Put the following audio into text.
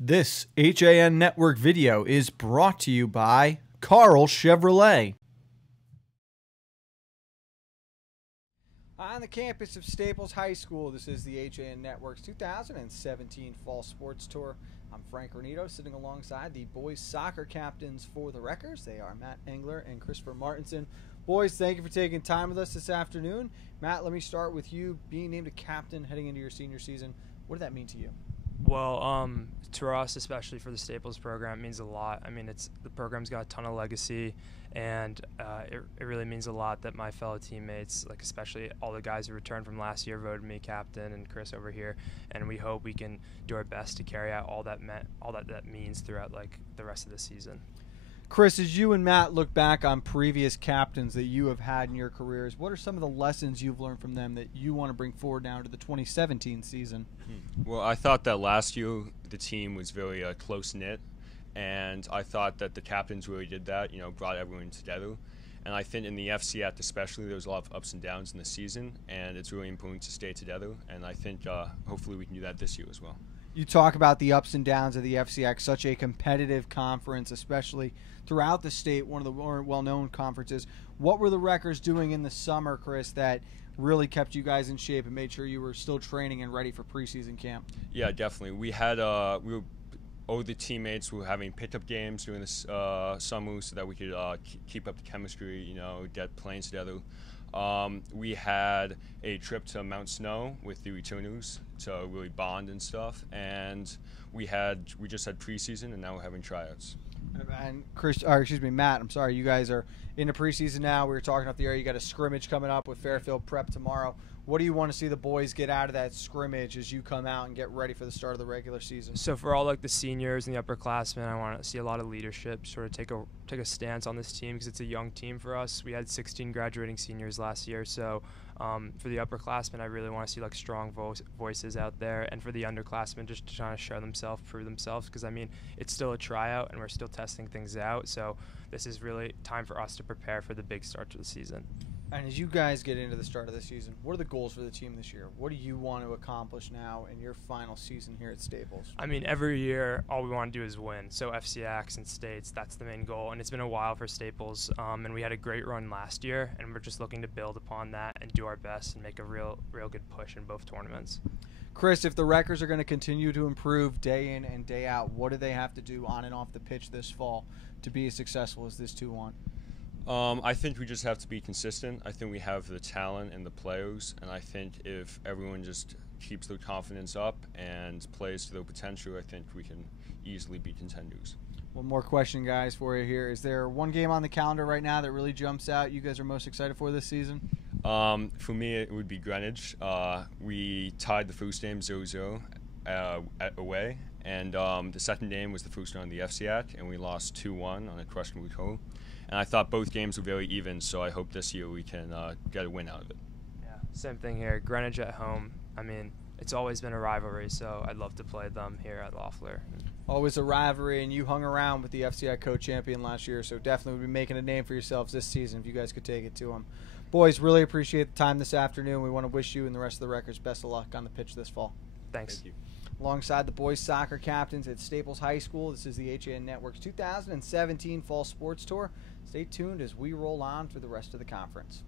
This HAN Network video is brought to you by Carl Chevrolet. On the campus of Staples High School, this is the HAN Network's 2017 Fall Sports Tour. I'm Frank Renito, sitting alongside the boys soccer captains for the Wreckers. They are Matt Engler and Christopher Martenson. Boys, thank you for taking time with us this afternoon. Matt, let me start with you. Being named a captain heading into your senior season, what did that mean to you? Well, to us, especially for the Staples program, it means a lot. I mean, the program's got a ton of legacy, and it really means a lot that my fellow teammates, like especially all the guys who returned from last year, voted me captain, and Chris over here. And we hope we can do our best to carry out all that means throughout like the rest of the season. Chris, as you and Matt look back on previous captains that you have had in your careers, what are some of the lessons you've learned from them that you want to bring forward now to the 2017 season? Well, I thought that last year the team was very close-knit, and I thought that the captains really did that, brought everyone together. And I think in the FCIAC especially, there was a lot of ups and downs in the season, and it's really important to stay together, and I think hopefully we can do that this year as well. You talk about the ups and downs of the FCIAC, such a competitive conference, especially throughout the state, one of the more well-known conferences. What were the Wreckers doing in the summer, Chris, that really kept you guys in shape and made sure you were still training and ready for preseason camp? Yeah, definitely. We had all the teammates were having pickup games during this summer so that we could keep up the chemistry, get playing together. We had a trip to Mount Snow with the returners to really bond and stuff, and we just had preseason, and now we're having tryouts. And Matt, I'm sorry, you guys are into preseason now. We were talking off the air. You got a scrimmage coming up with Fairfield Prep tomorrow. What do you want to see the boys get out of that scrimmage as you come out and get ready for the start of the regular season? So for all like the seniors and the upperclassmen, I want to see a lot of leadership, sort of take a stance on this team because it's a young team for us. We had 16 graduating seniors last year, so for the upperclassmen, I really want to see like strong voices out there, and for the underclassmen, just to try to show themselves, prove themselves, because I mean it's still a tryout and we're still testing things out. So this is really time for us to prepare for the big start to the season. And as you guys get into the start of the season, what are the goals for the team this year? What do you want to accomplish now in your final season here at Staples? I mean, every year, all we want to do is win. So FCIACs and states, that's the main goal. And it's been a while for Staples, and we had a great run last year, and we're just looking to build upon that and do our best and make a real good push in both tournaments. Chris, if the Wreckers are going to continue to improve day in and day out, what do they have to do on and off the pitch this fall to be as successful as this 2-1? I think we just have to be consistent. I think we have the talent and the players, and I think if everyone just keeps their confidence up and plays to their potential, I think we can easily be contenders. One more question, guys, for you here. Is there one game on the calendar right now that really jumps out you guys are most excited for this season? For me, it would be Greenwich. We tied the first game 0-0 away, and the second game was the first one on the FCIAC, and we lost 2-1 on a questionable goal. And I thought both games were very even, so I hope this year we can get a win out of it. Yeah, same thing here. Greenwich at home. I mean, it's always been a rivalry, so I'd love to play them here at Loeffler. Always a rivalry, and you hung around with the FCI co-champion last year, so definitely would be making a name for yourselves this season if you guys could take it to them. Boys, really appreciate the time this afternoon. We want to wish you and the rest of the Wreckers best of luck on the pitch this fall. Thanks. Thank you. Alongside the boys soccer captains at Staples High School, this is the HAN Network's 2017 Fall Sports Tour. Stay tuned as we roll on through the rest of the conference.